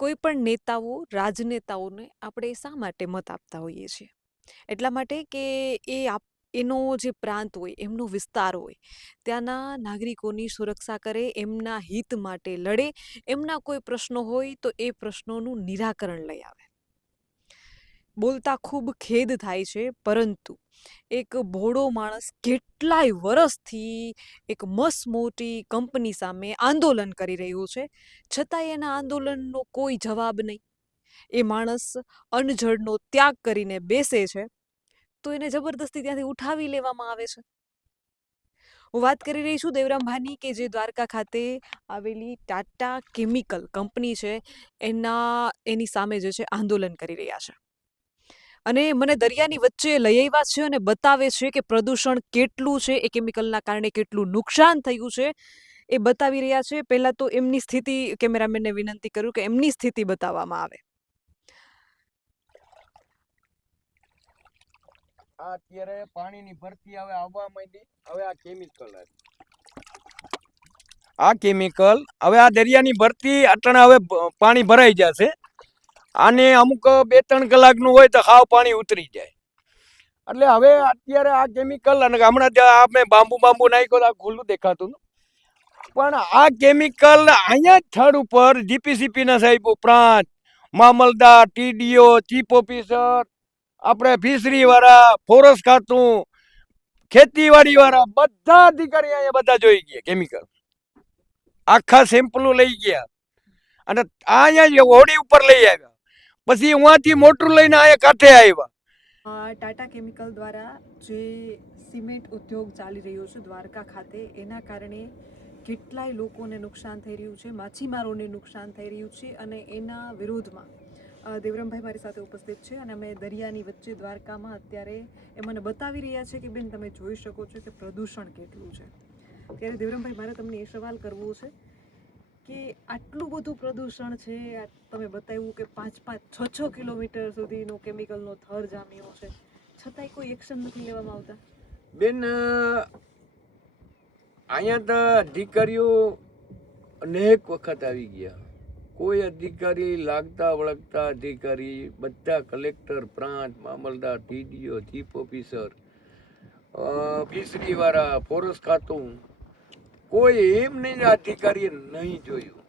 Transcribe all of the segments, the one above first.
કોઈ પણ નેતાઓ, રાજનેતાઓને આપણે શા માટે મત આપતા હોઈએ છીએ? એટલા માટે કે એનો જે પ્રાંત હોય, એમનો વિસ્તાર હોય, ત્યાંના નાગરિકોની સુરક્ષા કરે, એમના હિત માટે લડે, એમના કોઈ પ્રશ્નો હોય તો એ પ્રશ્નોનું નિરાકરણ લઈ આવે. બોલતા ખૂબ ખેદ થાય છે, પરંતુ એક ભોળો માણસ કેટલાય વર્ષથી એક મસમોટી કંપની સામે આંદોલન કરી રહ્યું છે, છતાંય એના આંદોલનનો કોઈ જવાબ નહીં. એ માણસ અનજળનો ત્યાગ કરીને બેસે છે, તો એને જબરદસ્તી ત્યાંથી ઉઠાવી લેવામાં આવે છે. હું વાત કરી રહી છું દેવરામભાની, કે જે દ્વારકા ખાતે આવેલી ટાટા કેમિકલ કંપની છે, એની સામે જે છે આંદોલન કરી રહ્યા છે. અને મને દરિયાની વચ્ચે લઈ આવ્યા છે અને બતાવે છે કે પ્રદૂષણ કેટલું છે, એ કેમિકલના કારણે કેટલું નુકસાન થયું છે, એ બતાવી રહ્યા છે. પહેલાં તો એમની સ્થિતિ, કેમેરામેનને વિનંતી કરું કે એમની સ્થિતિ બતાવવામાં આવે. આ અત્યારે પાણીની ભરતી હવે આવવા માંડી. હવે આ કેમિકલ હવે આ દરિયાની ભરતી અટણ હવે પાણી ભરાઈ જશે. આને અમુક 2-3 કલાકનું હોય તો હાવ પાણી ઉતરી જાય. એટલે હવે અત્યારે આ કેમિકલ, અને હમણાં આપણે બાંબુ નાખ્યો તો આ ખુલ્લું દેખાતું, પણ આ કેમિકલ અહીંયા જ સ્થળ ઉપર જીપીસીપીના સાહેબ ઉપરાંત મામલદાર, ટીડીઓ, ચીફ ઓફિસર, આપણે ફિશરી વાળા, ફોરેસ્ટ ખાતું, ખેતીવાડી વાળા, બધા અધિકારી અહીંયા બધા જોઈ ગયા કેમિકલ. આખા સેમ્પલો લઈ ગયા અને અહીંયા હોડી ઉપર લઈ આવ્યા. પછી ઉहाँથી મોટર લઈને અહીંયા કાંઠે આવ્યા. ટાટા કેમિકલ દ્વારા જે સિમેન્ટ ઉદ્યોગ ચાલી રહ્યો છે દ્વારકા ખાતે, એના કારણે કેટલાય લોકોને નુકસાન થઈ રહ્યું છે, માછીમારોને નુકસાન થઈ રહ્યું છે, અને એના વિરોધમાં દેવરામભાઈ મારી સાથે ઉપસ્થિત છે, અને અમે દરિયાની વચ્ચે દ્વારકામાં અત્યારે એ મને બતાવી રહ્યા છે કે બેન, તમે જોઈ શકો છો કે પ્રદૂષણ કેટલું છે. ત્યારે દેવરામભાઈ, મારે તમને એ સવાલ કરવો છે કે આટલું બધું પ્રદૂષણ છે, તમે બતાવ્યું કે 5-6 કિલોમીટર સુધીનો કેમિકલનો થર જામ્યો છે, છતાંય કોઈ એક્શન નથી લેવામાં આવતા. બેન, અહીંયા તો અધિકારીઓ અનેક વખત આવી ગયા. કોઈ અધિકારી, લાગતા વળગતા અધિકારી, બધા કલેક્ટર, પ્રાંત, મામલદાર, ટીડીઓ, ચીફ ઓફિસર, ફિશરી વાળા, ફોરેસ્ટ ખાતું, કોઈ એમ નહીં અધિકારીએ નહીં જોયું.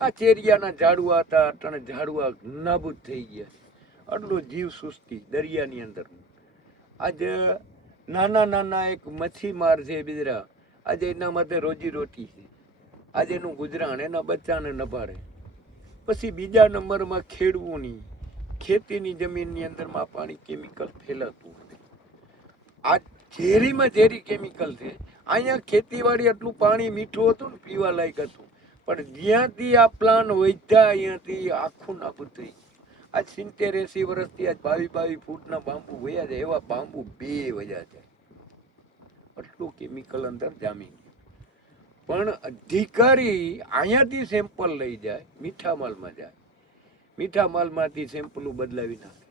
આ ચેરિયાના ઝાડવા હતા, અટાણે ઝાડવા નાબૂદ થઈ ગયા. આટલું જીવ સૃષ્ટિ દરિયાની અંદર. આજે નાના એક મચ્છીમાર છે બિદરા, આજે એના માટે રોજી રોટી છે, આજે એનું ગુજરાન એના બચ્ચાને નભાડે. પછી બીજા નંબરમાં ખેડૂની ખેતીની જમીનની અંદરમાં પાણી કેમિકલ ફેલાતું હતું. આ ઝેરીમાં ઝેરી કેમિકલ છે. અહીંયા ખેતીવાડી એટલું પાણી મીઠું હતું ને, પીવા લાયક હતું, પણ જ્યાંથી આ પ્લાન વધ્યા અહીંયાથી આખું નાબૂદ થઈ ગયું. આજ 70-80 વર્ષથી આજ 22 ફૂટના બાંબુ વયા જાય, એવા બાંબુ 2 વયા જાય. આટલું કેમિકલ અંદર જામી ગયું. પણ અધિકારી અહીંયાથી સેમ્પલ લઈ જાય, મીઠા માલમાં જાય, મીઠા માલમાંથી સેમ્પલો બદલાવી નાખે.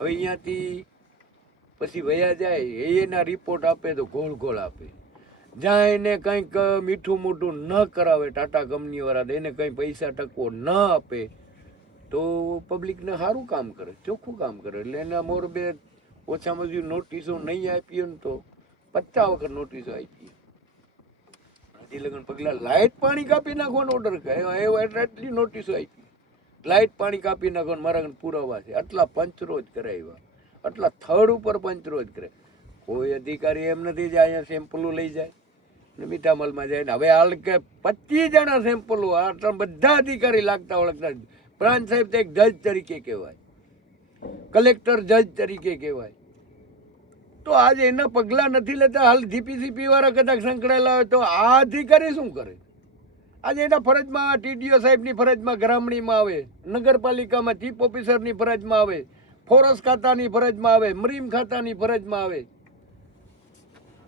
હવે અહીંયાથી પછી વયા જાય, એના રિપોર્ટ આપે તો ગોળ આપે. જ્યાં એને કંઈક મીઠું મોઢું ન કરાવે ટાટા કંપની વાળા, એને કંઈ પૈસા ટકવો ન આપે, તો પબ્લિકને સારું કામ કરે, ચોખ્ખું કામ કરે. એટલે એના મોરબે ઓછામાં ઓછી નોટિસો નહીં આપીએ ને તો 50 વખત નોટિસો આપીએ. હજી લગન પગલા લાઇટ પાણી કાપી નાખવાનો ઓર્ડર કહે, એટલી નોટિસો આપી. લાઇટ પાણી કાપી નાખવાનો મારા પુરાવા છે. આટલા પંચરોજ કરાવ્યા, આટલા થર્ડ ઉપર પંચરોજ કરે. કોઈ અધિકારી એમ નથી જે અહીંયા સેમ્પલો લઈ જાય ને મીઠા માલમાં જાય ને. હવે હાલ કે 25 જણા સેમ્પલો, આ બધા અધિકારી લાગતા વળગતા, પ્રાંત સાહેબ તો એક જજ તરીકે કહેવાય, કલેક્ટર જજ તરીકે કહેવાય. તો આજે એના પગલા નથી લેતા. હાલ જીપીસીપી વાળા કદાચ સંકળાયેલા હોય તો આ અધિકારી શું કરે? આજે એના ફરજમાં ટીડીઓ સાહેબની ફરજમાં ગ્રામણીમાં આવે, નગરપાલિકામાં ચીફ ઓફિસરની ફરજમાં આવે, ફોરેસ્ટ ખાતાની ફરજમાં આવે, મરીન ખાતાની ફરજમાં આવે,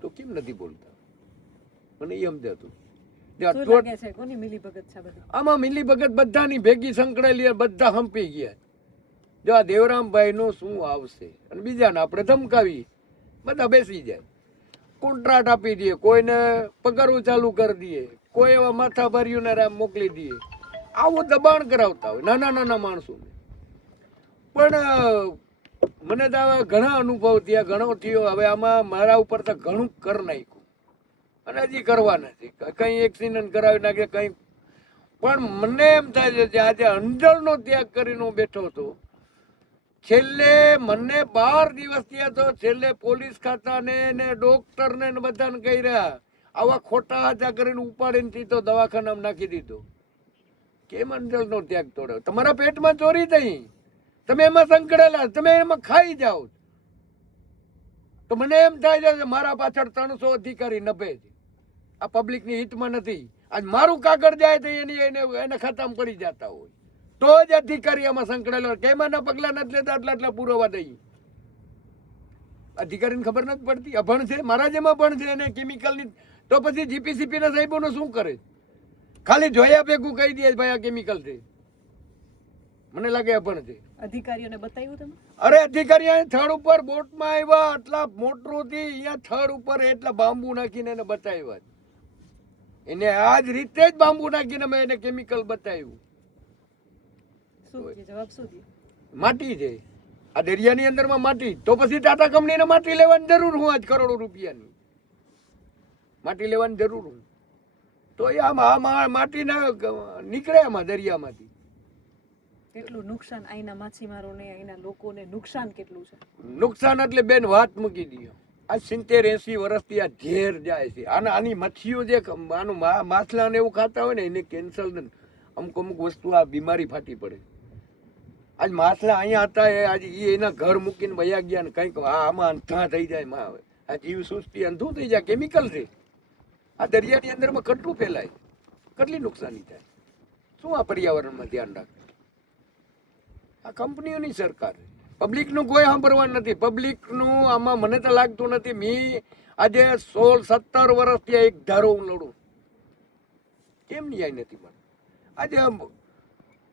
તો કેમ નથી બોલતા? મને એ સમજાતું. આમાં મિલીભગત બધાની ભેગી સંકળાયેલી, બધા હંપી ગયા. જો આ દેવરામભાઈ નું શું આવશે, અને બીજાને આપણે ધમકાવી, બધા બેસી જાય, કોન્ટ્રાક્ટ આપી દઈએ, કોઈને પગારો ચાલુ કરી દઈએ, કોઈ એવા માથા ભર્યું રામ મોકલી દઈએ. આવું દબાણ કરાવતા હોય નાના નાના માણસોને. પણ મને તો આવા ઘણા અનુભવ થયા, ઘણો થયો. હવે આમાં મારા ઉપર તો ઘણું કરી નાખ્યું અને હજી કરવા નથી. કંઈ એક્સિડન્ટ કરાવી નાખે કંઈ. પણ મને એમ થાય છે કે આજે અંજળનો ત્યાગ કરીને હું બેઠો હતો. છેલ્લે મને 12 દિવસ થયા તો છેલ્લે પોલીસ ખાતાને ને ડોક્ટરને ને બધાને કહી રહ્યા આવા ખોટા હાજા કરીને ઉપાડીને સીધો દવાખાનામાં નાખી દીધો. કેમ અંજળનો ત્યાગ તોડ્યો? તમારા પેટમાં ચોરી થઈ, તમે એમાં સંકળાયેલા, તમે એમાં ખાઈ જાઓ. તો મને એમ થાય છે કે મારા પાછળ 300 અધિકારી નભે છે. આ પબ્લિકની હિતમાં નથી. આજ મારું કાગળ જાય તો એને ખાતામાં પડી જતા હોય તો જ અધિકારી આમાં સંકળાયેલો. કેમાંના પગલા નથી લેતા, આટલા પુરાવા દઈ. અધિકારીને ખબર નથી પડતી, અભણ છે, મારા જેમાં પણ છે એને કેમિકલની. તો પછી જીપીસીપી ના સાહેબોને શું કરે? ખાલી જોયા ભેગું કહી દે ભાઈ આ કેમિકલ છે. મને લાગે અભણ છે. અધિકારીઓને બતાવ્યું તમે? અરે અધિકારી અહીંયા થડ ઉપર બોટમાં આવ્યા, આટલા મોટરોથી અહીંયા થડ ઉપર એટલા બાંબુ નાખીને એને બતાવ્યા. એને આ જ રીતે જ બાંબુ નાખીને મેં એને કેમિકલ બતાવ્યું. જવાબ શું દે? માટી છે આ દરિયાની અંદરમાં માટી. તો પછી ટાટા કંપનીને માટી લેવાની જરૂર હું આજ કરોડો રૂપિયાની માટી લેવાની જરૂર હું તો આમાં માટી નીકળે આમાં દરિયામાંથી. કેટલું નુકસાન અહીંના માછીમારોને, અહીંના લોકોને નુકસાન કેટલું છે? નુકસાન એટલે બેન વાત મૂકી દો. આ 70-80 વર્ષથી આ ઝેર જાય છે. આની મચ્છીઓ જે આનું માછલા ને એવું ખાતા હોય ને એને કેન્સર અમુક વસ્તુ આ બીમારી ફાટી પડે. આજ માછલા અહીંયા હતા આજે એના ઘર મૂકીને વયા ગયા ને કંઈક આમાં અંધા થઈ જાય. આ જીવ સૃષ્ટિ અંધું થઈ જાય. કેમિકલ છે આ દરિયાની અંદરમાં કેટલું ફેલાય, કેટલી નુકસાની થાય. શું આ પર્યાવરણમાં ધ્યાન રાખે? આ કંપનીઓની સરકાર, પબ્લિકનું કોઈ સાંભળવાનું નથી. પબ્લિકનું આમાં મને તો લાગતું નથી. મેં આજે 16-17 વર્ષથી એક ધારો હું લડું, કેમ ન્યાય નથી મળતો? આજે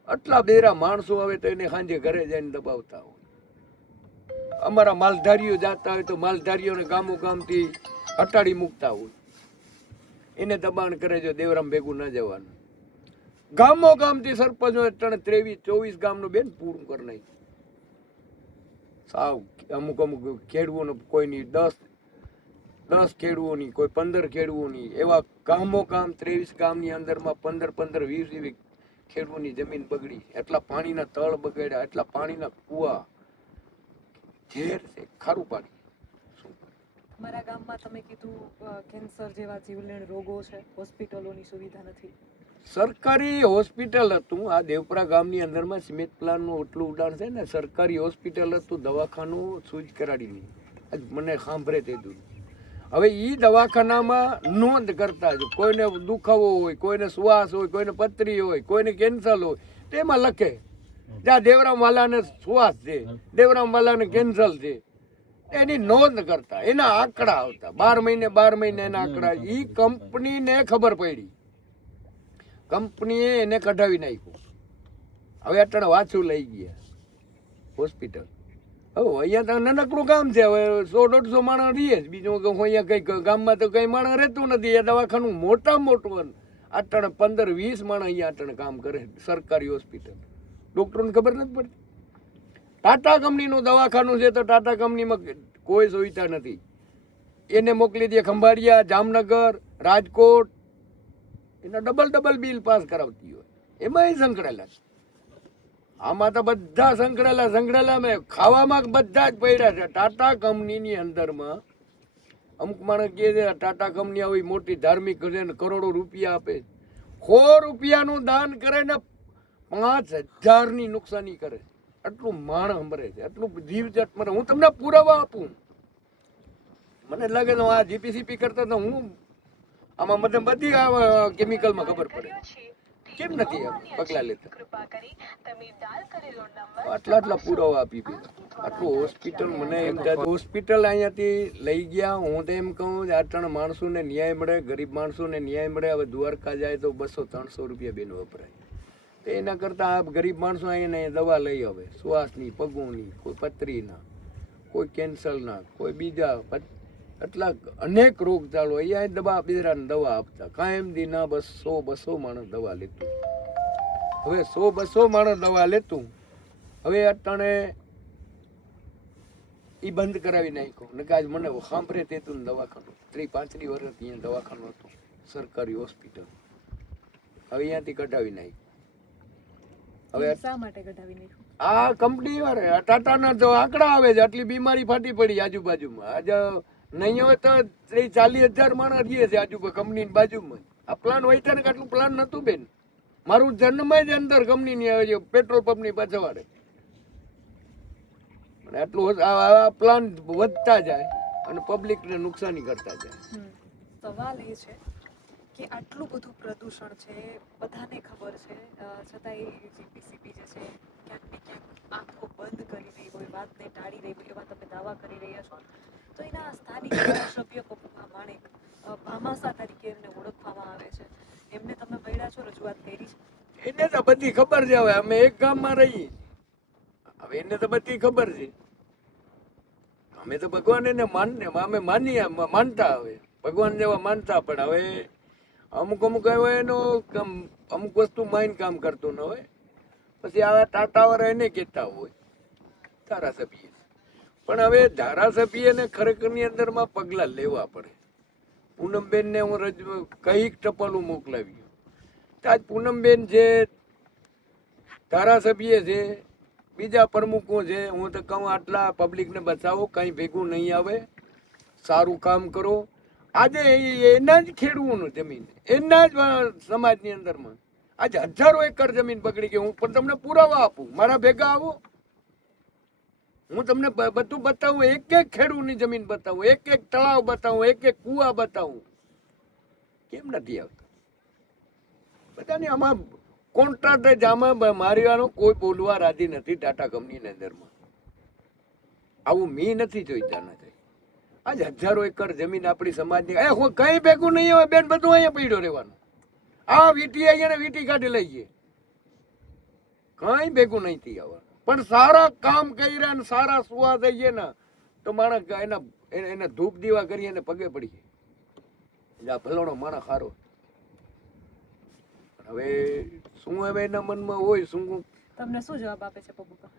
આટલા બેરા માણસો આવે તો એને સાંજે ઘરે જઈને દબાવતા હોય. અમારા માલધારીઓ જાતા હોય તો માલધારીઓને ગામો ગામથી હટાડી મૂકતા હોય. એને દબાણ કરે છે દેવરામ ભેગું ન જવાનું. ગામો ગામથી સરપંચો 23-24 ગામનું બેન પૂરું કરી નાખ્યું. સાવ અમુક ખેડૂઓનો કોઈની 10 ખેડૂઓની, કોઈ 15 ખેડૂઓની, એવા ગામો ગામ 23 ગામની અંદરમાં 15-20 એવી ખેડૂતની જમીન બગડી. એટલા પાણીના તળ બગડ્યા, એટલા પાણીના કુવા. ઝેર છે, ખારું પાણી. અમારા ગામમાં તમે કીધું કેન્સર જેવા જીવલેણ રોગો છે, હોસ્પિટલોની સુવિધા નથી. સરકારી હોસ્પિટલ હતું આ દેવપરા ગામની અંદરમાં. સિમેન્ટ પ્લાનનું એટલું ઉડાણ છે ને, સરકારી હોસ્પિટલ હતું, દવાખાનું સૂજ કરાડી નહીં. આજ મને સાંભળે તે દૂર. હવે એ દવાખાનામાં નોંધ કરતા જ કોઈને દુખાવો હોય, કોઈને શ્વાસ હોય, કોઈને પથરી હોય, કોઈને કેન્સર હોય, તેમાં લખે જ્યાં દેવરામ વાલાને શ્વાસ છે, દેવરામ વાલાને કેન્સર છે, એની નોંધ કરતા. એના આંકડા આવતા 12 મહિને એના આંકડા. એ કંપનીને ખબર પડી, કંપનીએ એને કઢાવી નાખ્યું. હવે અટણ વાછું લઈ ગયા હોસ્પિટલ. હવે અહીંયા તો નાનકડું ગામ છે, હવે 100-150 માણસ રહીએ. બીજું અહીંયા કંઈક ગામમાં તો કંઈ માણસ રહેતું નથી. એ દવાખાનું મોટું અટણ 15-20 માણસ અહીંયા અટણ કામ કરે સરકારી હોસ્પિટલ. ડૉક્ટરોને ખબર નથી પડતી. ટાટા કંપનીનું દવાખાનું છે તો ટાટા કંપનીમાં કોઈ સુવિધા નથી. એને મોકલી દે ખંભાળિયા, જામનગર, રાજકોટ. એના ડબલ બિલ પાસ કરાવતી હોય. એમાં સંકળાયેલા છે. આમાં તો બધા સંકળાયેલા મેં ખાવામાં બધા જ પડ્યા છે. ટાટા કંપનીની અંદરમાં અમુક માણસ કહે છે ટાટા કંપની આવી મોટી ધાર્મિક છે ને કરોડો રૂપિયા આપે. 100 રૂપિયાનું દાન કરે ને 5000ની નુકસાની કરે. આટલું માણસ મરે છે, આટલું જીવજંત મરે. હું તમને પુરાવા આપું. મને લાગે છે આ જીપીસીપી કરતા તો હું આમાં મને બધી કેમિકલમાં ખબર પડે. કેમ નથી પગલા લેતા? આટલા પુરાવા આપી દીધા. આટલું હોસ્પિટલ મને એમ થાય હોસ્પિટલ અહીંયાથી લઈ ગયા. હું તો એમ કહું આટલા માણસોને ન્યાય મળે, ગરીબ માણસોને ન્યાય મળે. હવે દ્વારકા જાય તો 200-300 રૂપિયા બેન વપરાય. તો એના કરતાં આ ગરીબ માણસો અહીંયા દવા લઈ આવે, શ્વાસની, પગોની, કોઈ પથરીના, કોઈ કેન્સરના, કોઈ બીજા એટલા અનેક રોગ ચાલુ. અહીંયા દવા બેરાને દવા આપતા કાયમ દીના 200 માણસ દવા લેતું. હવે 100-200 માણસ દવા લેતું, હવે અટાણે એ બંધ કરાવી નાખ્યો. ને આજ મને સાંભળે તેતું દવાખાનું 30-35 વર્ષ અહીંયા દવાખાનું હતું, સરકારી હોસ્પિટલ, હવે અહીંયાથી કઢાવી નાખ્યું. હવે શા માટે કઢાવી નાખ્યું? આ કંપની વાળા ટાટાના જો આંકડા આવે છે, આટલી બીમારી ફાટી પડી આજુબાજુમાં. આજે નહીં હોય તો 30-40 હજાર માણસ રહીએ છે આજુબાજુ કંપનીની બાજુમાં. આ પ્લાન હોય ને આટલું પ્લાન નતું બેન. મારું જન્મ જ અંદર કંપનીની આવે છે, પેટ્રોલ પંપની પાછળ. આટલું આ પ્લાન વધતા જાય અને પબ્લિકને નુકસાની કરતા જાય. સવાલ એ છે કે આટલું બધું પ્રદૂષણ છે, બધાને ખબર છે, છતાંય જીપીસીબી જે છે ક્યાંક ને ક્યાંક આંખો બંધ કરી રહી હોય, વાતને ટાળી રહી હોય, એવા તમે દાવા કરી રહ્યા છો. તો એના સ્થાનિક ધારાસભ્ય પપ્પુભા માણેક, ભામાસા તરીકે એમને ઓળખવામાં આવે છે, એમને તમે મળ્યા છો, રજૂઆત કરી છે? એને તો બધી ખબર છે. હવે અમે એક ગામમાં રહીએ, હવે એને તો બધી ખબર છે. અમે તો ભગવાન એને અમે માનતા, હવે ભગવાન જેવા માનતા, પણ હવે અમુક હવે એનો અમુક વસ્તુ માઇન કામ કરતું ન હોય. પછી આવા ટાટા વાળા એને કહેતા હોય ધારાસભ્ય. પણ હવે ધારાસભ્યને ખરેખરની અંદરમાં પગલાં લેવા પડે. પૂનમબેનને હું કઈક ટપાલું મોકલાવ્યું. આજ પૂનમબેન છે, ધારાસભ્ય છે, બીજા પ્રમુખો છે. હું તો કહું આટલા પબ્લિકને બચાવો, કંઈ ભેગું નહીં આવે, સારું કામ કરો. આજે એના જ ખેડૂતોનું જમીન, એના જ સમાજની અંદરમાં આજે 1000 એકર જમીન પકડી ગઈ. હું પણ તમને પુરાવા આપું, મારા ભેગા આવો, હું તમને બધું બતાવું. એક એક ખેડૂતની જમીન બતાવું, એક એક તળાવ બતાવું, એક એક કુવા બતાવું. કેમ નથી આવતા? બધાની આમાં કોન્ટ્રાક્ટ આમાં મારવાનો કોઈ બોલવા રાજી નથી ટાટા કંપનીની અંદરમાં. આવું મેં નથી જોઈતા નથી. આજ 1000 એકર જમીન આપણી સમાજની, કઈ ભેગું નહીં હોય બેન, બધું અહીંયા પડ્યો રહેવાનું. આ વીટી આવીએ ને વીટી કાઢી લઈએ, કઈ ભેગું નહીં થઈ આવવાનું. પણ સારા કામ કર્યા ને સારા સુવા દઈએ ને તો માણસ એને ધૂપ દીવા કરી એને પગે પડીએ, ભલોનો માણસ સારો. હવે શું હવે એના મનમાં હોય શું? તમને શું જવાબ આપે છે પપ્પુભા?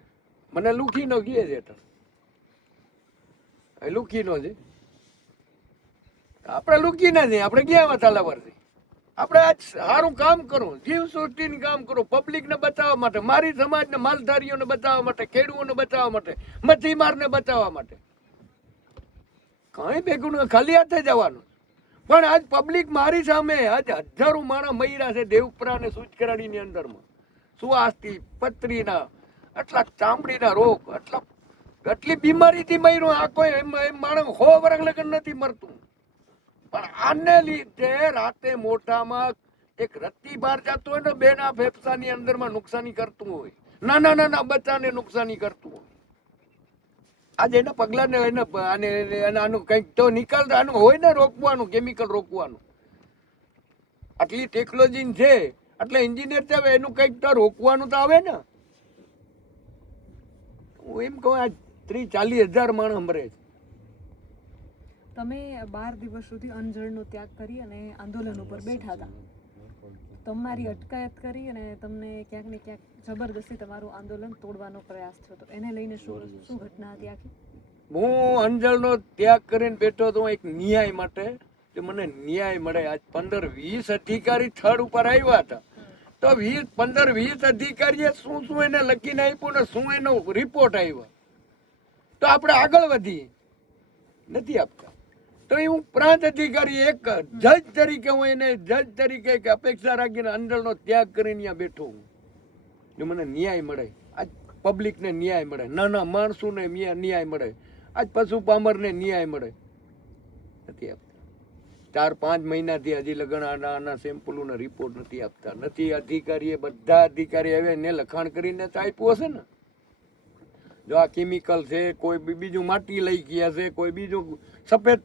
મને લુખીનો કહે છે, લુખીનો છે. આપણે લુખીના છે, આપણે ગયા તાલાવાર છે. આપણે આજ સારું કામ કરો, જીવ સૃષ્ટિનું કામ કરો, પબ્લિકને બચાવવા માટે, મારી સમાજને, માલધારીઓને બચાવવા માટે, ખેડૂતોને બચાવવા માટે, મચ્છીમારને બચાવવા માટે. કઈ ભેગું ખાલી હાથે જવાનું. પણ આજ પબ્લિક મારી સામે આજ 1000 માણસ મર્યા છે દેવપરા ને સૂચકરાડીની અંદરમાં. સુવાસથી, પથરીના, આટલા ચામડીના રોગ, આટલી બીમારીથી મર્યું. આ કોઈ માણસ 100 વર્ષ લગન નથી મરતું. પણ આને લીધે રાતે મોટામાં એક રત્તી બહાર જતો હોય ને બેન, આ ફેફસાની અંદરમાં નુકસાની કરતું હોય, નાના બચ્ચાને નુકસાની કરતું હોય. આજે એના પગલાને આનું કંઈક તો નિકાલ આનું હોય ને, રોકવાનું, કેમિકલ રોકવાનું. આટલી ટેકનોલોજી છે, એટલે એન્જિનિયર છે, એનું કંઈક તો રોકવાનું તો આવે ને. હું એમ કહું આ 30-40 હજાર માણસ મરે છે. તમે 12 દિવસ સુધી અનજળનો ત્યાગ કરી અને આંદોલન ઉપર બેઠા હતા. તમારી અટકાયત કરી અને તમને ક્યાંક ને ક્યાંક જબરદસ્તી તમારું આંદોલન તોડવાનો પ્રયાસ થયો હતો. એને લઈને શું ઘટના હતી આખી? હું અંજળનો ત્યાગ કરીને બેઠો હતો એક ન્યાય માટે, કે મને ન્યાય મળે. આજ 15-20 અધિકારી થડ ઉપર આવ્યા હતા, તો 15-20 અધિકારીએ શું એને લખીને આપ્યું ને શું એનો રિપોર્ટ આવ્યો, તો આપણે આગળ વધીએ. નથી આપતા. તો હું પ્રાંત અધિકારી એક જજ તરીકે, હું એને જજ તરીકે અપેક્ષા રાખીને અંદરનો ત્યાગ કરીને અહીંયા બેઠો હું. જો મને ન્યાય મળે, આજ પબ્લિકને ન્યાય મળે, નાના માણસોને ન્યાય મળે, આજ પશુ પામરને ન્યાય મળે. નથી આપતા. 4-5 મહિનાથી હજી લગન આના સેમ્પલોના રિપોર્ટ નથી આપતા. નથી અધિકારીએ, બધા અધિકારી હવે એને લખાણ કરીને આપ્યું હશે ને. જો આ કેમિકલ છે, કોઈ બીજું માટી લઈ ગયા છે, કોઈ બીજું સફેદ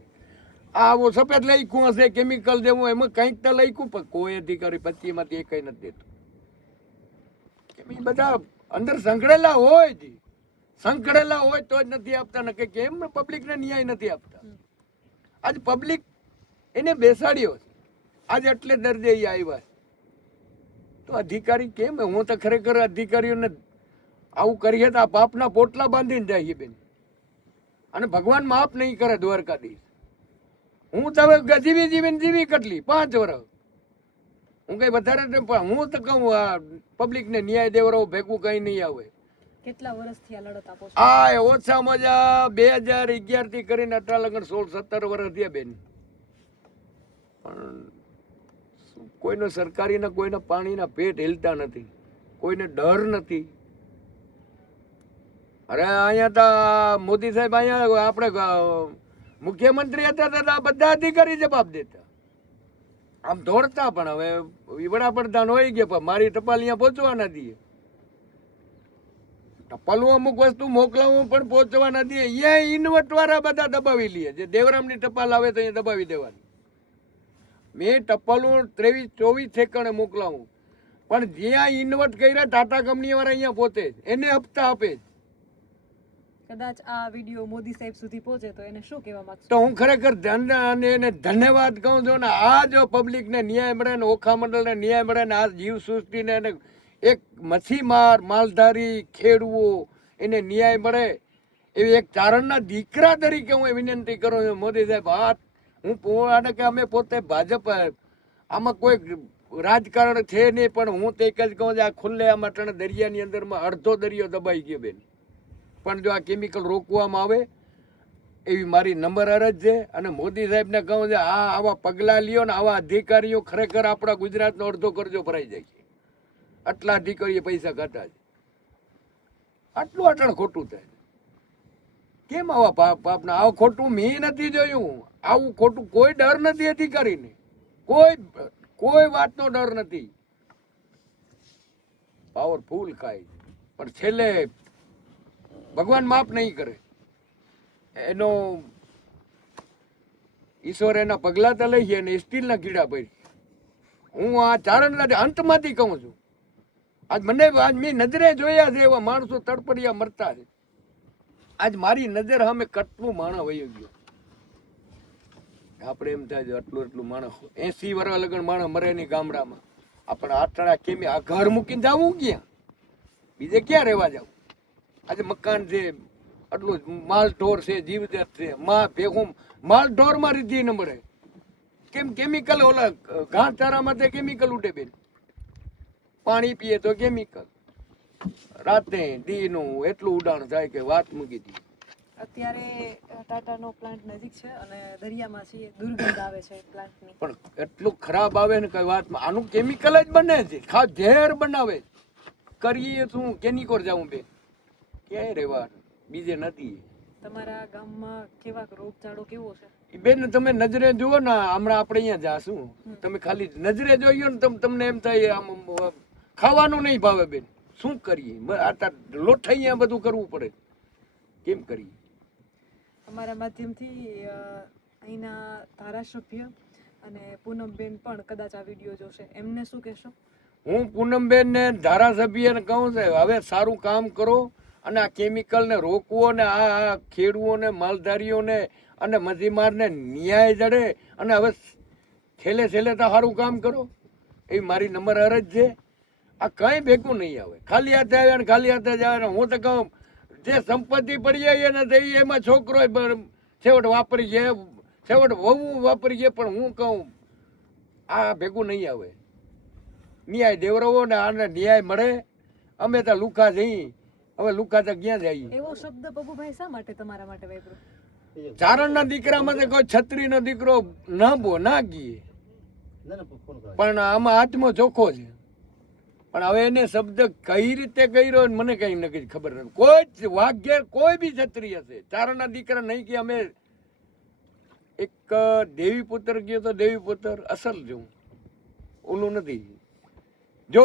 આવો સફેદ લખ્યું હશે કેમિકલ જેવું, એમાં કંઈક તો લખ્યું, પણ કોઈ અધિકારી 25માંથી એક નથી દેતું. બધા અંદર સંકળેલા હોય તો જ નથી આપતા. ને કે કેમ પબ્લિકને ન્યાય નથી આપતા. આજ પબ્લિક એને બેસાડ્યો છે, આજ એટલે દર્દે આવ્યા. તો અધિકારી કેમ? હું તો ખરેખર અધિકારીઓને આવું કરીએ તો આ પાપના પોટલા બાંધીને જાય બેન, અને ભગવાન માફ નહીં કરે દ્વારકાધીશ. હું તો હવે જીવી કેટલી 5 વર્ષ, હું કઈ વધારે પણ હું તો કહું આ પબ્લિકને ન્યાય દેવરાવ ભેગું કઈ નહીં આવે. કેટલા વર્ષથી આ લડત આપો છો? આ ઓછામાં ઓછા 2011 થી કરીને અટલા લગન 16-17 વર્ષ થયા બેન. પણ કોઈનો સરકારીના કોઈના પાણીના પેટ હેલતા નથી, કોઈને ડર નથી. અરે અહીંયા તો મોદી સાહેબ અહીંયા આપણે મુખ્યમંત્રી હતા તો બધા અધિકારી જવાબ દેતા, આમ દોડતા. પણ હવે વડાપ્રધાન હોય ગયા, પણ મારી ટપાલ અહીંયા પહોંચવા નથી. ટપાલું અમુક વસ્તુ મોકલાવું પણ પહોંચવા નથી. અહીંયા ઇન્વર્ટ વાળા બધા દબાવી લે. જે દેવરામની ટપાલ આવે તો અહીંયા દબાવી દેવાની. મેં ટપાલું 23-24 ઠેકાણે મોકલાવું, પણ જ્યાં ઇન્વર્ટ કર્યા ટાટા કંપની વાળા અહીંયા પોતે જ એને હપ્તા આપે જ. કદાચ આ વિડીયો મોદી સાહેબ સુધી પહોંચે તો એને શું કહેવા માંગશો? તો હું ખરેખર એને ધન્યવાદ કહું છું ને. આ જો પબ્લિકને ન્યાય મળે ને, ઓખા મંડળને ન્યાય મળે ને, આ જીવ સૃષ્ટિને એક મચ્છીમાર, માલધારી, ખેડૂઓ એને ન્યાય મળે એવી એક ચારણના દીકરા તરીકે હું વિનંતી કરું છું મોદી સાહેબ. હું કે અમે પોતે ભાજપ, આમાં કોઈ રાજકારણ છે નહીં, પણ હું તો એક જ કહું છું આ ખુલ્લે આમાં દરિયાની અંદરમાં અડધો દરિયો દબાઈ ગયો બેન. પણ જો આ કેમિકલ રોકવામાં આવે એવી મારી નંબર અરજ છે. અને મોદી સાહેબને કહું છે આવા પગલાં લ્યો ને, આવા અધિકારીઓ ખરેખર આપણા ગુજરાતનો અડધો કરજો ભરાઈ જાય છે. આટલા અધિકારીઓ પૈસા કાઢા છે, આટલું અટણ ખોટું થાય. કેમ આવા પાપના? આવું ખોટું મેં નથી જોયું. આવું ખોટું કોઈ ડર નથી અધિકારીને, કોઈ વાતનો ડર નથી. પાવરફુલ ખાય, પણ છેલ્લે ભગવાન માફ નહીં કરે. એનો ઈશ્વર એના પગલા તો લઈ જાય ને સ્ટીલના કીડા પડી. હું આ ચારણના અંતમાંથી કહું છું. આજ મેં નજરે જોયા છે એવા માણસો તડપડિયા મરતા છે. આજ મારી નજર સામે કેટલું માણસ વયો ગયો. આપણે એમ થાય છે એટલું માણસ 80 વર્ષ લગન માણસ મરે નહીં ગામડામાં. આપણે આટલા કેમી આ ઘર મૂકીને જવું ક્યાં? બીજે ક્યાં રહેવા જવું? આજે મકાન છે, આટલું માલ ઢોર છે, જીવજંત છે, ભેગું માલ ઢોર માં રીધી ન મળે. કેમ? કેમિકલ ઓલા ઘાસચારામાં તે કેમિકલ ઉડે બેન. પાણી પીએ તો કેમિકલ. રાતે દીનું એટલું ઉડાણ થાય કે વાત મૂકી દી. અત્યારે ટાટાનો પ્લાન્ટ નજીક છે અને દરિયામાં છે, દુર્ગંધ આવે છે પ્લાન્ટની. પણ એટલું ખરાબ આવે ને કઈ વાતમાં. આનું કેમિકલ જ બને છે, ખાસ ઝેર બનાવે. કરીએ શું? કેનિકોર જાઉં બેન, ક્યાંય રહેવા બીજે નથી. તમારા ગામમાં કેવા રોગચાળો કેવો છે? બેન તમે નજરે જુઓ ને, હમણાં આપણે અહીંયા જાશું, તમે ખાલી નજરે જોયો ને તમને એમ થાય આમ ખાવાનું નહીં ભાવે બેન. શું કરીએ? આટલા લોઠાઈ બધું કરવું પડે, કેમ કરીએ? અમારા માધ્યમથી અહીંના ધારાસભ્ય અને પૂનમબેન પણ કદાચ આ વિડીયો જોશે, એમને શું કહેશો? હું પૂનમબેન ને ધારાસભ્યને કહું છે હવે સારું કામ કરો અને આ કેમિકલને રોકવો ને આ ખેડૂઓને, માલધારીઓને અને મચ્છીમારને ન્યાય જડે અને હવે છેલ્લે તો સારું કામ કરો એવી મારી નંબર અરજ છે. આ કંઈ ભેગું નહીં આવે. ખાલી હાથે આવ્યા ને ખાલી હાથે જ આવે ને. હું તો કહું જે સંપત્તિ પડી જાય એને થઈ એમાં છોકરો છેવટ વાપરી જાય, છેવટ વહુ વાપરી જાય. પણ હું કહું આ ભેગું નહીં આવે. ન્યાય દેવરાવો ને આને ન્યાય મળે. અમે તો લુખા જઈ, હવે લુખા તો ક્યાં જઈએ? એવો શબ્દ પપ્પુભાઈ શા માટે તમારા માટે વાપરો? ચારણના દીકરામાં તો કોઈ છત્રીનો દીકરો ના ગીએ, પણ આમાં આત્મો ચોખ્ખો છે. પણ હવે એને શબ્દ કઈ રીતે કર્યો મને કઈ નક્કી ખબર નથી. કોઈ જ વાઘેર કોઈ બી છત્રી હશે, ચારણના દીકરા નહીં કે અમે એક દેવી પુત્ર ગયો તો દેવી પુત્ર અસલ જોઉં, ઓલું નથી. જો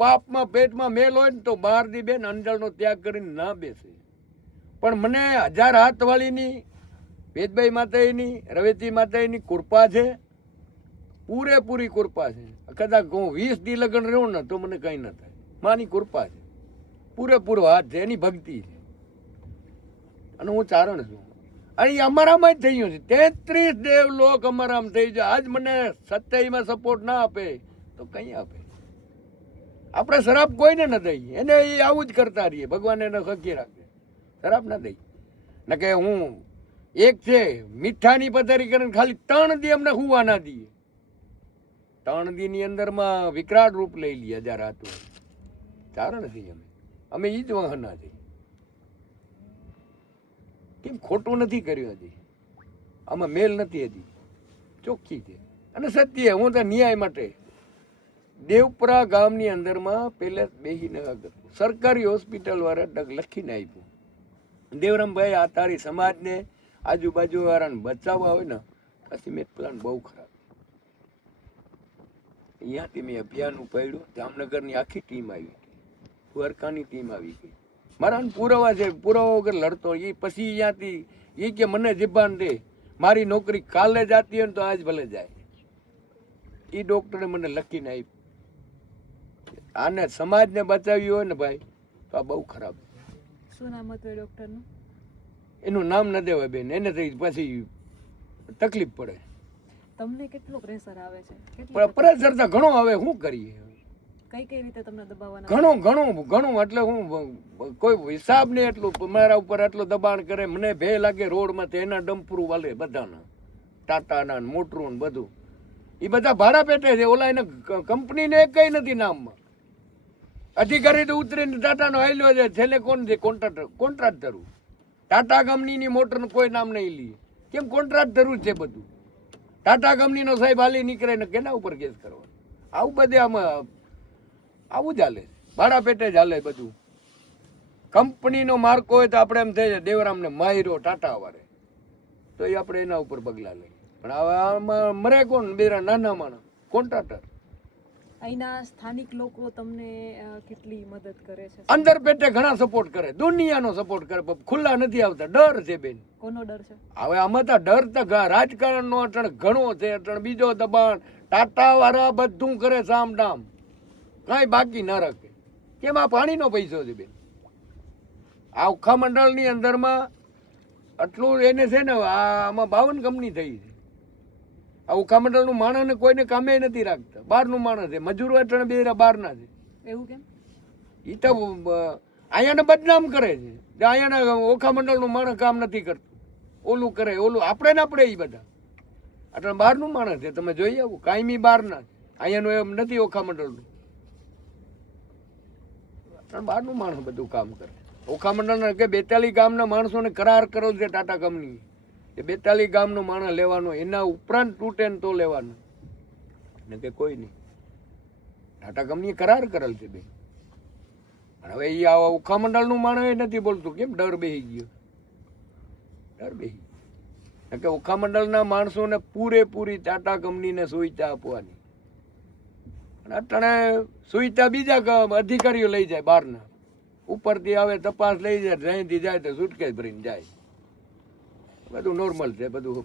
પાપમાં પેટમાં મેલ હોય ને તો બહાર દી બેન અંજળનો ત્યાગ કરીને ના બેસે. પણ મને 1000 હાથવાળીની, વેદભાઈ માતાજીની, રવેતી માતાજીની કૃપા છે, પૂરેપૂરી કૃપા છે. કદાચ હું 20 દી લગન રહું ને તો મને કઈ ન થાય. માની કૃપા છે, પૂરેપૂરો હાથ છે, એની ભક્તિ છે. અને હું ચારણ છું. અહીં અમારામાં જ થઈ ગયું છે. 33 દેવલોક અમારામાં થઈ જાય. આજ મને 27માં સપોર્ટ ના આપે તો કઈ આપે? આપણે શરાબ કોઈને ન દઈએ, એને એ આવું જ કરતા રહીએ, ભગવાન એને હકી રાખે, શરાબ ના દઈ. ને કે હું એક છે મીઠાની પથારી કરીને ખાલી 3 દી અમને હુવા ના દઈએ, 3 દી ની અંદરમાં વિકરાળ રૂપ લઈ લઈએ હજાર હાથું. ચારણ છીએ અમે ઈ જ વાહના છીએ. કેમ ખોટું નથી કર્યું હજી, આમાં મેલ નથી હજી, ચોખ્ખી છે અને સત્ય. હું તો ન્યાય માટે દેવપરા ગામની અંદરમાં પહેલે બેસીને સરકારી હોસ્પિટલ વાળા ડગ લખીને આપ્યું, દેવરામભાઈ આ તારી સમાજને આજુબાજુ વાળાને બચાવવા હોય ને પછી મેં પ્લાન બહુ ખરાબ. અહીંયાથી મેં અભિયાન ઉપાડ્યું, જામનગરની આખી ટીમ આવી, દ્વારકાની ટીમ આવી ગઈ. મારા પુરાવા છે, પુરાવા વગર લડતો. એ પછી અહીંયાથી એ કે મને જીબાન દે, મારી નોકરી કાલે જાતી હોય ને તો આજ ભલે જાય. એ ડોક્ટરે મને લખીને આપ્યું. આને સમાજને બચાવ્યું હોય ને ભાઈ તો આ બહુ ખરાબ. શું નામ હતું એ ડોક્ટરનું? એનું નામ ન દેવાય બેન, એને પછી તકલીફ પડે. તમને કેટલો પ્રેશર આવે છે? પ્રેશર તો ઘણો આવે, શું કરીએ? કઈ કઈ રીતે તમને દબાવવાના? ઘણું ઘણું ઘણું એટલે હું કોઈ હિસાબ નહીં એટલું મારા ઉપર એટલું દબાણ કરે. મને ભે લાગે રોડમાં તો એના ડમ્પરું વાલે બધાના, ટાટાના મોટરું ને બધું. એ બધા ભાડા પેટે છે. ઓલા એને કંપનીને એક કઈ નથી નામમાં. અધિકારી તો ઉતરીને ટાટાનો હાલ્યો છે. છેલ્લે કોણ છે? કોન્ટ્રાક્ટર. ટાટા કંપનીની મોટરનું કોઈ નામ નહીં લે. કેમ? કોન્ટ્રાક્ટર છે બધું. ટાટા કંપનીનો સાહેબ હાલી નીકળે ને કેના ઉપર કેસ કરવાનો? આવું બધે આમાં આવું ચાલે, ભાડા પેટે ચાલે બધું. કંપનીનો માર્કો હોય તો આપણે એમ થઈ જાય દેવરામને માર્યો ટાટા વાળે, તો એ આપણે એના ઉપર પગલા લઈએ. પણ હવે આમાં મરે કોણ? બેરા નાના માણસ, કોન્ટ્રાક્ટર. અહીંના સ્થાનિક લોકો તમને કેટલી મદદ કરે છે? અંદર પેટે ઘણા સપોર્ટ કરે, દુનિયાનો સપોર્ટ કરે, ખુલ્લા નથી આવતા. ડર છે બેન. કોનો ડર છે? હવે આમાં તો ડર તો રાજકારણનો અટણ ઘણો છે. અટણ બીજો દબાણ, ટાટા વાળા બધું કરે સામ ડામ, કાંઈ બાકી ના રાખે. કેમ? આ પાણીનો પૈસો છે બેન. આ ઉખા મંડળની અંદરમાં આટલું એને છે ને, આમાં 52 કંપની થઈ છે. આ ઉખા મંડળનું માણસને કોઈને કામે નથી રાખતા, બહારનું માણસ છે. મજૂરો અટણ બે બહારના છે. એવું કેમ? એ તો અહીંયાને બદનામ કરે છે. અહીંયાના ઓખા મંડળનું માણસ કામ નથી કરતું, ઓલું કરે, ઓલું આપણે ને આપણે એ બધા એટલે બહારનું માણસ છે. તમે જોઈ આવું કાયમી બહારના. અહીંયાનું એમ નથી ઓખા મંડળનું, બહારનું માણસ બધું કામ કરે. ઓખા મંડળના કે 42 ગામના માણસોને કરાર કરો છે ટાટા કંપની કે 42 ગામનો માણસ લેવાનો, એના ઉપરાંત તૂટે ને તો લેવાનો, ને કે કોઈ નહીં. ટાટા કંપનીએ કરાર કરેલ છે બેન. હવે એ આવા ઓખા મંડળનું માણસ એ નથી બોલતું. કેમ? ડર બેસી ગયો, ડર બેસી ગયો. કે ઓખા મંડળના માણસોને પૂરેપૂરી ટાટા કંપનીને સુવિધા આપવાની. અટાણે સુવિધા બીજા અધિકારીઓ લઈ જાય, બહારના ઉપરથી આવે તપાસ લઈ જાય, જ્યાંથી જાય તો સુટકેસ ભરીને જાય. બધું નોર્મલ છે, બધું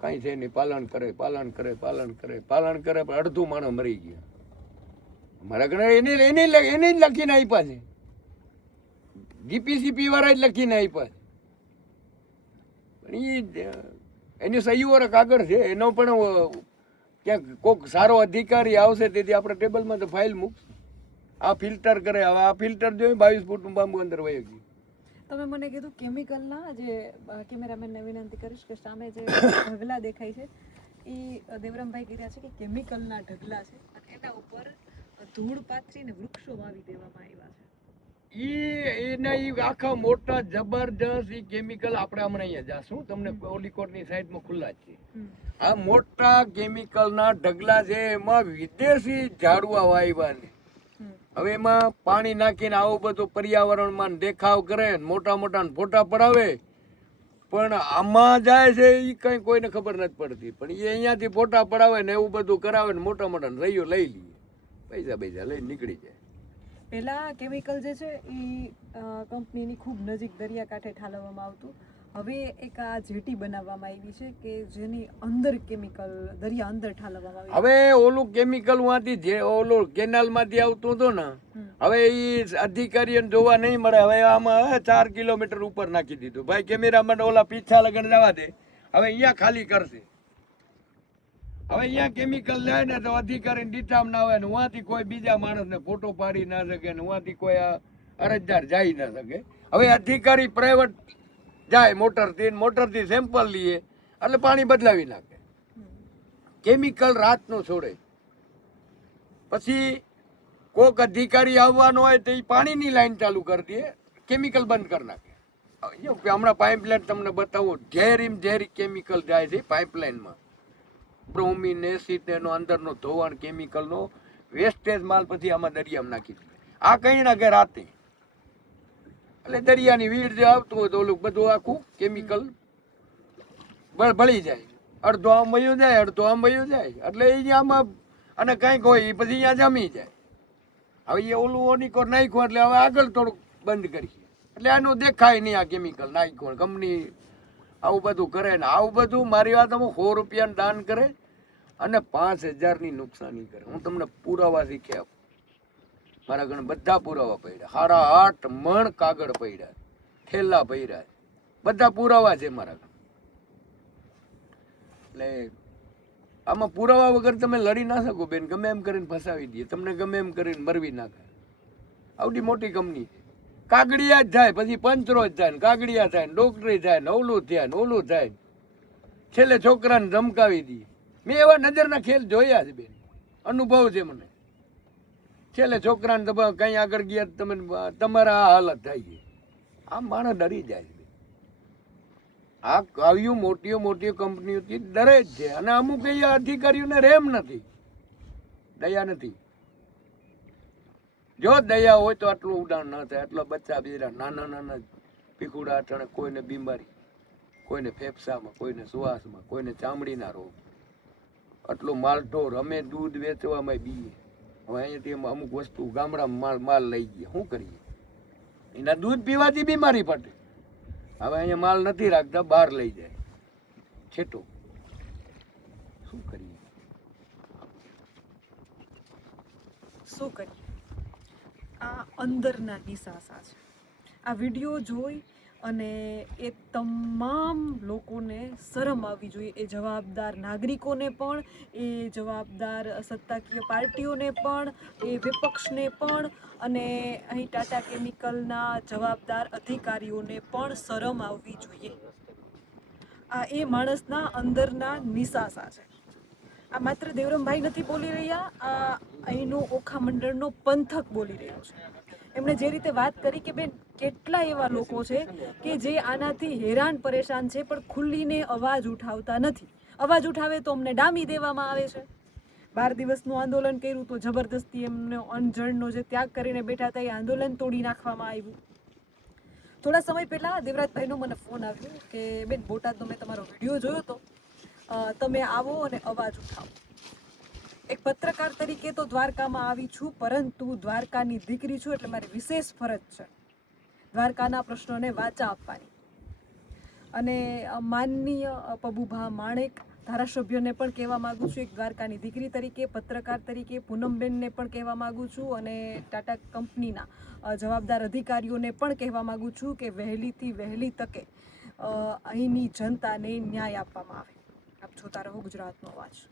કાંઈ છે નહીં. પાલન કરે, પાલન કરે, પાલન કરે, પાલન કરે, પણ અડધું માણસ મરી ગયા. મારા ઘરે એને જ લખીને આપ્યા છે, જીપીસીપી વાળા જ લખીને આપ્યા છે. પણ એની સહી વાળા કાગળ છે, એનો પણ ક્યાંક કોઈક સારો અધિકારી આવશે તેથી આપણે ટેબલમાં તો ફાઇલ મૂકશું. આ ફિલ્ટર કરે. હવે આ ફિલ્ટર જોઈ 22 ફૂટનું બાંબુ અંદર વહી ગયું. તમે મને કીધું કેમિકલના, જે કેમેરામેનને વિનંતી કરીશ કે સામે જે ઢગલા દેખાય છે એ દેવરામભાઈ કર્યા છે કે કેમિકલના ઢગલા છે અને એના ઉપર ધૂળ પાથરીને વૃક્ષો વાવી દેવામાં આવ્યા છે. એના આખા મોટા જબરજસ્ત કેમિકલ આપણે હમણાં અહીંયા જાશું, તમને ઓલીકોટની સાઈડમાં ખુલ્લા જ છે. આ મોટા કેમિકલના ઢગલા છે, એમાં વિદેશી ઝાડવા વાવ્યા ને હવે એમાં પાણી નાખીને આવું બધું પર્યાવરણમાં દેખાવ કરે, મોટા મોટા ફોટા પડાવે. પણ આમાં જાય છે એ કઈ કોઈને ખબર નથી પડતી. પણ એ અહીંયાથી ફોટા પડાવે ને એવું બધું કરાવે ને મોટા મોટા રહીઓ લઈ લઈએ, પૈસા લઈને નીકળી જાય. પહેલા કેમિકલ જે છે એ કંપનીની ખૂબ નજીક દરિયાકાંઠે ઠાલવવામાં આવતું. હવે એક આ જેટી બનાવવામાં આવી છે કે જેની અંદર કેમિકલ દરિયા અંદર ઠાલવવામાં આવે. હવે ઓલું કેમિકલ માંથી જે ઓલું કેનાલ માંથી આવતું હતું ને, હવે એ અધિકારીઓને જોવા નહીં મળે. હવે આમાં 4 કિલોમીટર ઉપર નાખી દીધું. ભાઈ કેમેરામેન ઓલા પીછા લગન જવા દે, હવે અહીંયા ખાલી કરશે. હવે અહીંયા કેમિકલ જાય ને તો અધિકારી ડીઠામ ના આવે ને ઉहाँથી કોઈ બીજા માણસને ફોટો પાડી ના શકે ને ઉहाँથી કોઈ અરજદાર જઈ ના શકે. હવે અધિકારી પ્રાઇવેટ જાય મોટરથી સેમ્પલ લઈએ એટલે પાણી બદલાવી નાખે. કેમિકલ રાતનું છોડે. પછી કોક અધિકારી આવવાનો હોય તો એ પાણીની લાઈન ચાલુ કરી દે, કેમિકલ બંધ કરી નાખે. હમણાં પાઇપલાઇન તમને બતાવું, ઝેરી કેમિકલ જાય છે પાઇપલાઇનમાં. બ્રોમિન એસિડ એનો અંદરનો ધોવાણ કેમિકલનો વેસ્ટેજ માલ પછી આમાં દરિયામાં નાખી દે. આ કઈ નાખે રાતે, એટલે દરિયાની વીડ જે આવતું હોય તો ઓલું બધું આખું કેમિકલ ભળી જાય. અડધો આમ વયું જાય, અડધો આમ વયું જાય, એટલે એ આમાં અને કંઈક હોય એ પછી અહીંયા જમી જાય. હવે એ ઓલું ઓનિકો નાખ્યું એટલે હવે આગળ થોડુંક બંધ કરીએ, એટલે આનું દેખાય નહીં આ કેમિકલ નાખ્યું. કંપની આવું બધું કરે ને આવું બધું મારી વાત અમુક 100 રૂપિયાનું દાન કરે અને 5000ની નુકસાની કરે. હું તમને પુરાવા શીખ્યા, મારા ઘણા બધા પુરાવા પડ્યા. 8.5 મણ કાગળ પડ્યા, થેલા પડ્યા, બધા પુરાવા છે મારા ઘણા. એટલે આમાં પુરાવા વગર તમે લડી ના શકો બેન. ગમે એમ કરીને ફસાવી દે તમને, ગમે એમ કરીને મરવી નાખે. આવડી મોટી કંપની છે. કાગડિયા જ થાય, પછી પંચરો જ થાય, કાગડિયા થાય, ડોક્ટરી થાય, ને ઓલું થાય ને ઓલું થાય, છેલ્લે છોકરાને ધમકાવી દે. મેં એવા નજરના ખેલ જોયા છે બેન, અનુભવ છે મને. છેલ્લે છોકરાને તમે કઈ આગળ ગયા તમે તમારા આ હાલત થાય છે. આમ માણસ ડરી જાય છે. આ આવ્યું મોટી કંપનીઓથી ડરે જ છે. અને અમુક એ અધિકારીઓને રેમ નથી, દયા નથી. જો દયા હોય તો આટલું ઉડાણ ન થાય. આટલા બચ્ચા બીજા નાના પીકુડા અટાણે, કોઈને બીમારી, કોઈને ફેફસામાં, કોઈને શ્વાસમાં, કોઈને ચામડીના રોગ, આટલો માલઢોર. અમે દૂધ વેચવામાં બીએ. હવે અહીંયાથી અમુક વસ્તુ ગામડામાં માલ લઈ ગયા, શું કરીએ? એના દૂધ પીવાથી બીમારી પટે. હવે અહીંયા માલ નથી રાખતા, બહાર લઈ જાય છેટો. શું કરીએ? શું કરીએ? આ અંદરના નિસાસા છે. આ વિડીયો જોઈ અને એ તમામ લોકોને શરમ આવવી જોઈએ. એ જવાબદાર નાગરિકોને પણ, એ જવાબદાર સત્તાકીય પાર્ટીઓને પણ, એ વિપક્ષને પણ, અને અહીં ટાટા કેમિકલના જવાબદાર અધિકારીઓને પણ શરમ આવવી જોઈએ. આ એ માણસના અંદરના નિસાસા છે. આ માત્ર દેવરમભાઈ નથી બોલી રહ્યા, આ અહીંનો ઓખા મંડળનો પંથક બોલી રહ્યો છે. એમણે જે રીતે વાત કરી કે બેન, કેટલા એવા લોકો છે કે જે આનાથી હેરાન પરેશાન છે પણ ખુલ્લીને અવાજ ઉઠાવતા નથી. અવાજ ઉઠાવે તો અમને ડામી દેવામાં આવે છે. 12 દિવસનું આંદોલન કર્યું તો જબરદસ્તી એમનો અણજણનો જે ત્યાગ કરીને બેઠા હતા એ આંદોલન તોડી નાખવામાં આવ્યું. થોડા સમય પહેલાં દેવરાજભાઈનો મને ફોન આવ્યો કે બેન, બોટાદનો મેં તમારો વિડીયો જોયો હતો, તમે આવો અને અવાજ ઉઠાવો. એક પત્રકાર તરીકે તો દ્વારકામાં આવી છું, પરંતુ દ્વારકાની દીકરી છું એટલે મારી વિશેષ ફરજ છે દ્વારકાના પ્રશ્નોને વાચા આપવાની. અને માનનીય પબુભા માણેક ધારાસભ્યને પણ કહેવા માગું છું, એક દ્વારકાની દીકરી તરીકે, પત્રકાર તરીકે પૂનમબેનને પણ કહેવા માગું છું, અને ટાટા કંપનીના જવાબદાર અધિકારીઓને પણ કહેવા માગું છું કે વહેલીથી વહેલી તકે અહીંની જનતાને ન્યાય આપવામાં આવે. આપ જોતા રહો ગુજરાતનો અવાજ.